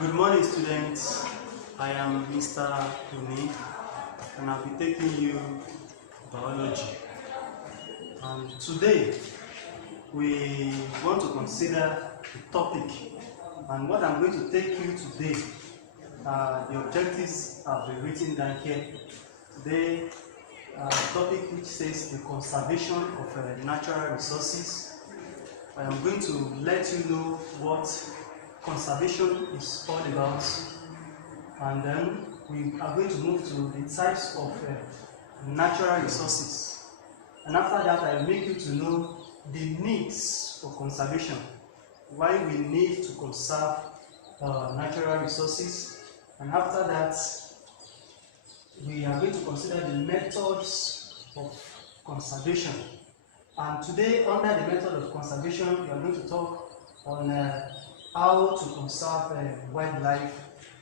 Good morning, students. I am Mr. Oni and I'll be taking you biology. Today we want to consider the topic, and what I'm going to take you today, the objectives have been written down here. Today, topic which says the conservation of natural resources. I am going to let you know what conservation is all about, and then we are going to move to the types of natural resources, and after that I will make you to know the needs for conservation, why we need to conserve natural resources, and after that we are going to consider the methods of conservation. And today, under the method of conservation, we are going to talk on how to conserve wildlife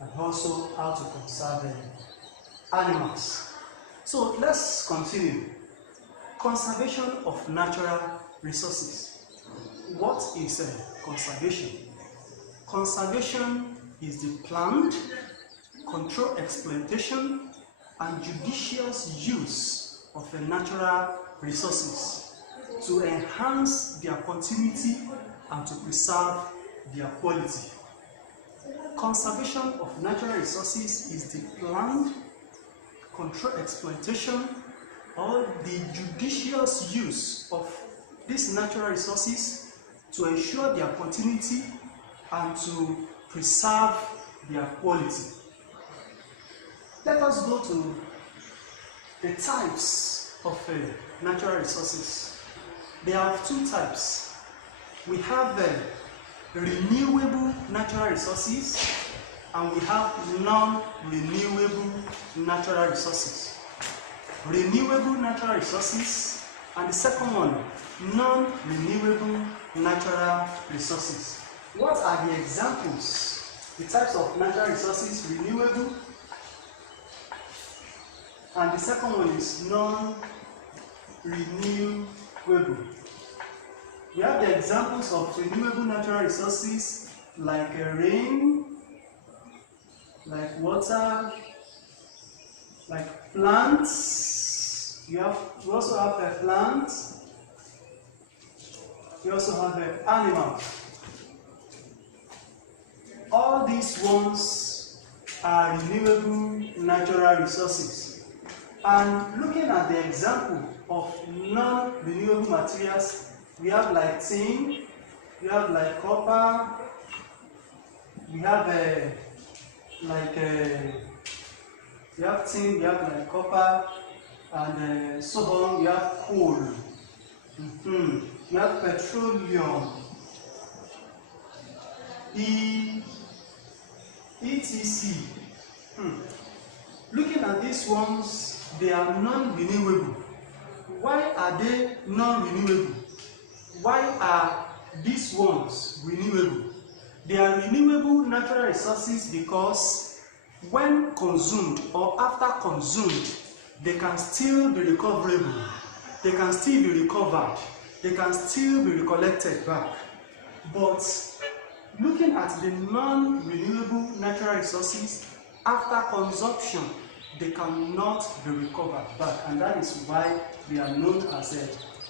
and also how to conserve animals. So let's continue. Conservation of natural resources. What is conservation? Conservation is the planned, controlled exploitation and judicious use of natural resources to enhance their continuity and to preserve their quality. Conservation of natural resources is the planned, controlled exploitation or the judicious use of these natural resources to ensure their continuity and to preserve their quality. Let us go to the types of natural resources. There are two types. We have renewable natural resources and we have non-renewable natural resources. Renewable natural resources and the second one, non-renewable natural resources. What are the examples? The types of natural resources: renewable, and the second one is non-renewable. We have the examples of renewable natural resources like rain, like water, like plants. We also have plants. We also have animals. All these ones are renewable natural resources. And looking at the example of non-renewable materials, we have like tin, we have like copper, we have we have tin, we have like copper, and so on. We have coal, we have petroleum, etc. Looking at these ones, they are non-renewable. Why are they non-renewable? Why are these ones renewable? They are renewable natural resources because when consumed or after consumed, they can still be recoverable, they can still be recovered, they can still be recollected back. But looking at the non-renewable natural resources, after consumption, they cannot be recovered back, and that is why they are known as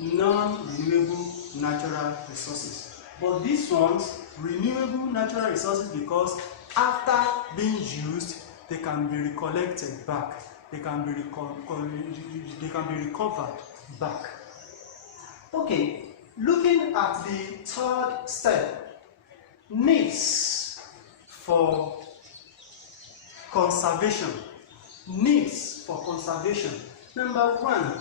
non-renewable natural resources. But these ones, renewable natural resources, because after being used, they can be recollected back, they can be recovered back. Okay, looking at the third step, needs for conservation. Needs for conservation. Number one,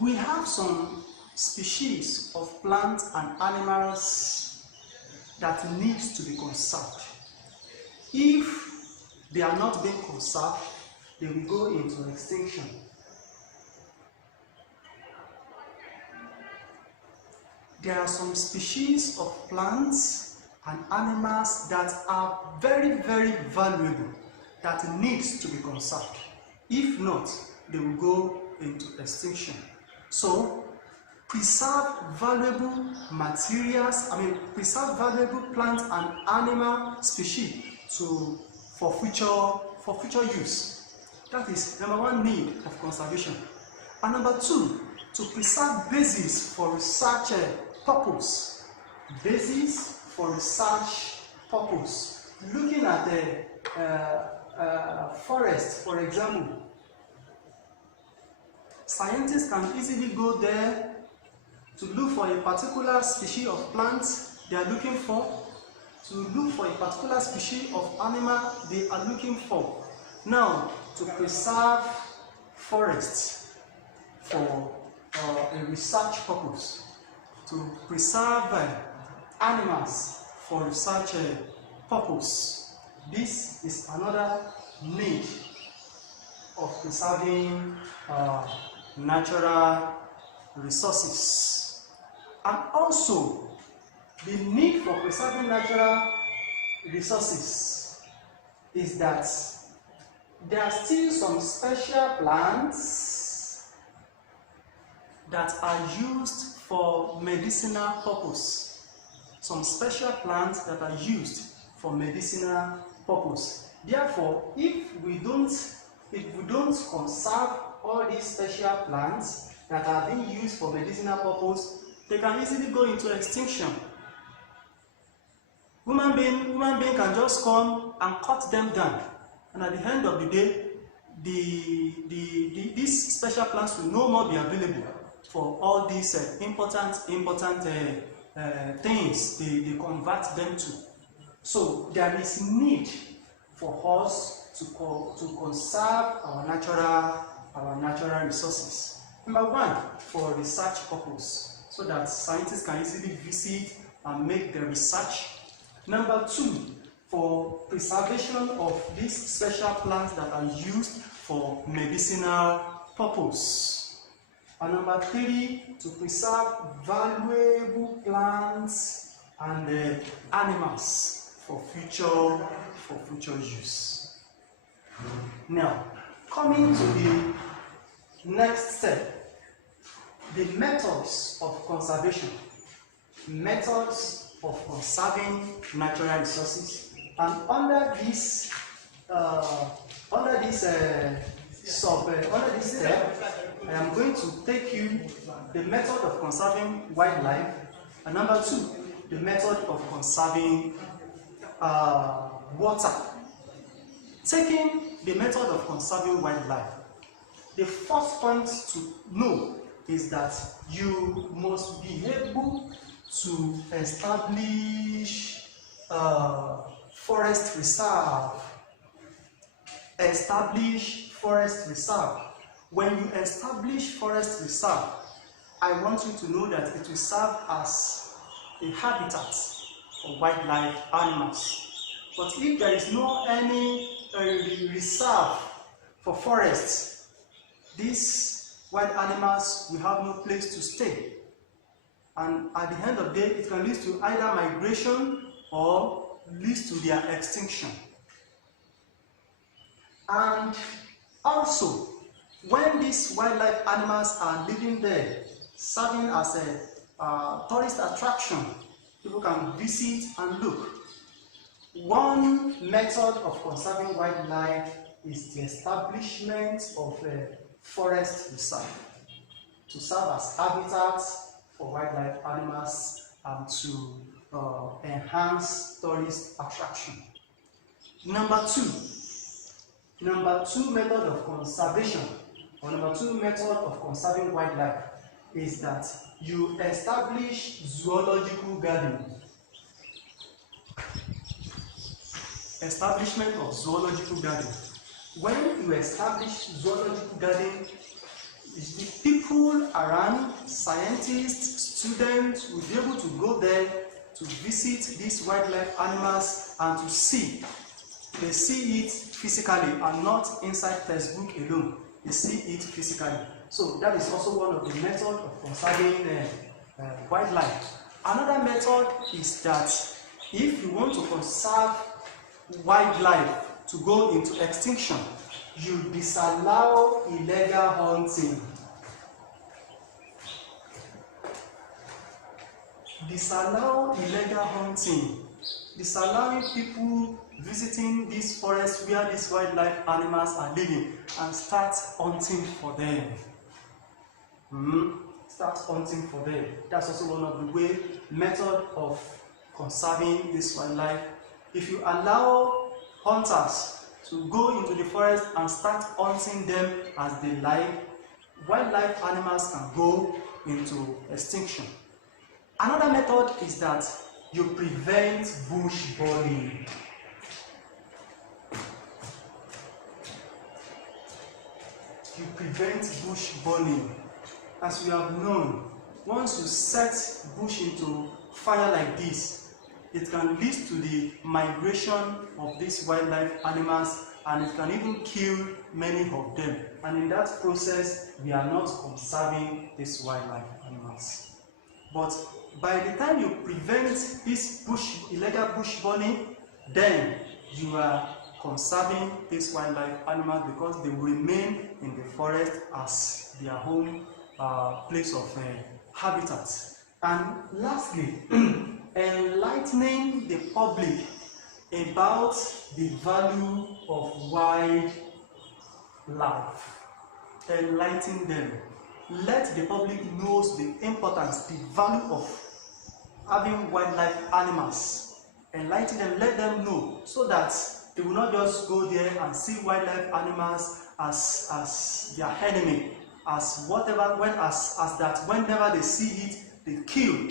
we have some species of plants and animals that needs to be conserved. If they are not being conserved, they will go into extinction. There are some species of plants and animals that are very, very valuable, that needs to be conserved. If not, they will go into extinction. So preserve valuable materials, preserve valuable plant and animal species for future use. That is number one need of conservation. And number two, to preserve basis for research purpose. Basis for research purpose. Looking at the forest, for example, scientists can easily go there to look for a particular species of plants they are looking for, to look for a particular species of animal they are looking for. Now, to preserve forests for a research purpose, to preserve animals for research purpose. This is another need of preserving natural resources. And also, the need for preserving natural resources is that there are still some special plants that are used for medicinal purpose. Some special plants that are used for medicinal purpose. Therefore, if we don't conserve all these special plants that are being used for medicinal purpose, they can easily go into extinction. Human being can just come and cut them down, and at the end of the day, these special plants will no more be available for all these important things they convert them to. So there is need for us to conserve our natural resources. Number one, for research purpose, so that scientists can easily visit and make their research. Number two, for preservation of these special plants that are used for medicinal purpose. And number three, to preserve valuable plants and animals for future use. Now, coming to the next step, the methods of conservation. Methods of conserving natural resources, and under this step, I am going to take you the method of conserving wildlife, and number two, the method of conserving water. Taking the method of conserving wildlife, the first point to know is that you must be able to establish forest reserve. Establish forest reserve. When you establish forest reserve, I want you to know that it will serve as a habitat for wildlife animals. But if there is no any reserve for forests, these wild animals will have no place to stay. And at the end of the day, it can lead to either migration or leads to their extinction. And also, when these wildlife animals are living there, serving as a tourist attraction, people can visit and look. One method of conserving wildlife is the establishment of a forest reserve to serve as habitats for wildlife animals and to enhance tourist attraction. Number two method of conservation, or number two method of conserving wildlife, is that you establish zoological garden. Establishment of zoological garden. When you establish zoological garden, the people around, scientists, students, will be able to go there to visit these wildlife animals and to see. They see it physically and not inside textbook alone. They see it physically. So that is also one of the methods of conserving wildlife. Another method is that if you want to conserve wildlife to go into extinction, you disallow illegal hunting. disallow illegal hunting, disallowing people visiting this forest where these wildlife animals are living and start hunting for them. Start hunting for them. That's also one of the method of conserving this wildlife. If you allow hunters to go into the forest and start hunting them as they like, wildlife animals can go into extinction. Another method is that you prevent bush burning. You prevent bush burning. As we have known, once you set bush into fire like this, it can lead to the migration of these wildlife animals, and it can even kill many of them. And in that process, we are not conserving these wildlife animals. But by the time you prevent this illegal bush burning, then you are conserving these wildlife animals, because they will remain in the forest as their home place of habitat. And lastly, enlightening the public about the value of wildlife. Enlighten them. Let the public know the importance, the value of having wildlife animals. Enlighten them, let them know, so that they will not just go there and see wildlife animals as their enemy, as whatever, whenever they see it, they kill.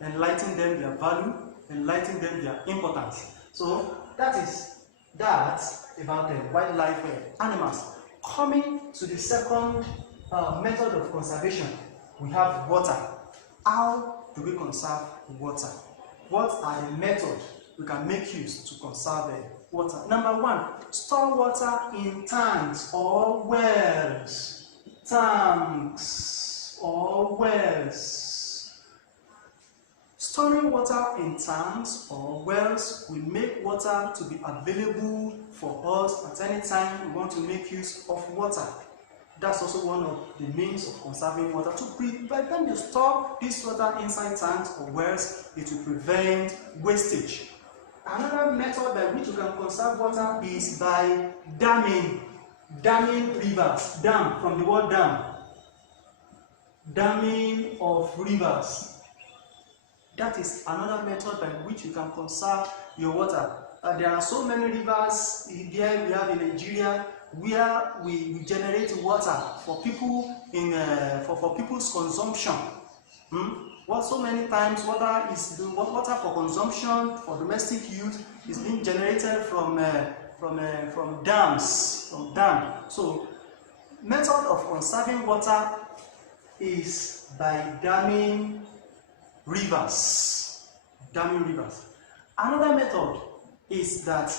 Enlighten them their value, enlighten them their importance. So that is that about the wildlife animals. Coming to the second method of conservation, we have water. How do we conserve water? What are the methods we can make use to conserve water? Number one, store water in tanks or wells. Tanks or wells. Storing water in tanks or wells will make water to be available for us at any time we want to make use of water. That's also one of the means of conserving water. By the time you store this water inside tanks or wells, it will prevent wastage. Another method by which you can conserve water is by damming. Damming rivers. Dam, from the word dam. Damming of rivers. That is another method by which you can conserve your water. There are so many rivers here we have in Nigeria where we generate water for people for people's consumption. Well, so many times water for consumption for domestic use is being generated from dams. So, method of conserving water is by damming rivers. Damming rivers. Another method is that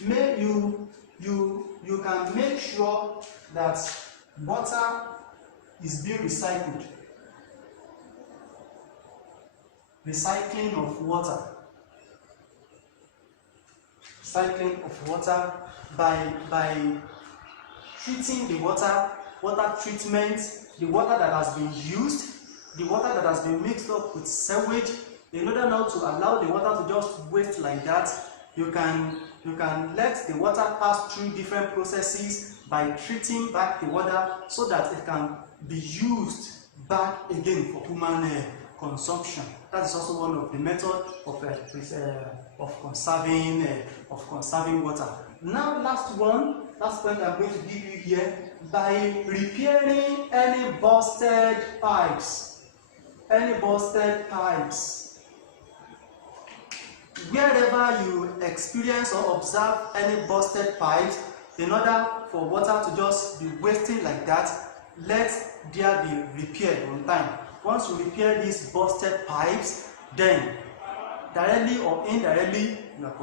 you can make sure that water is being recycled. Recycling of water. Recycling of water by treating the water treatment, the water that has been used, the water that has been mixed up with sewage, in order not to allow the water to just waste like that. You can let the water pass through different processes by treating back the water so that it can be used back again for human consumption. That is also one of the methods of conserving water. Now, last point I'm going to give you here, by repairing any busted pipes. Wherever you experience or observe any busted pipes, in order for water to just be wasting like that, let there be repaired on time. Once you repair these busted pipes, then directly or indirectly you are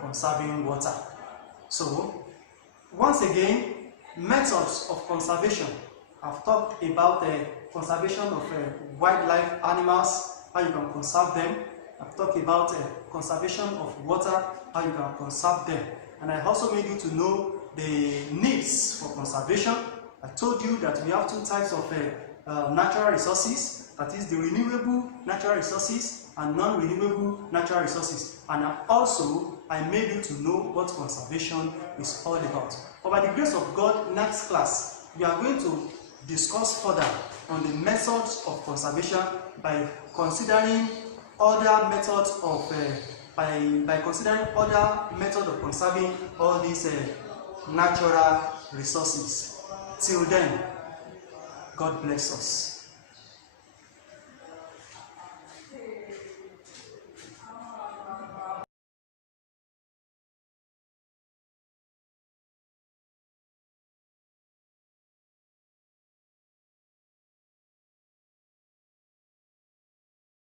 conserving water. So once again, methods of conservation. I've talked about the conservation of wildlife animals, how you can conserve them. I've talked about conservation of water, how you can conserve them. And I also made you to know the needs for conservation. I told you that we have two types of natural resources. that is the renewable natural resources and non-renewable natural resources. And I made you to know what conservation is all about. But by the grace of God, next class, we are going to discuss further on the methods of conservation by considering other methods of conserving all these natural resources. Till then, God bless us.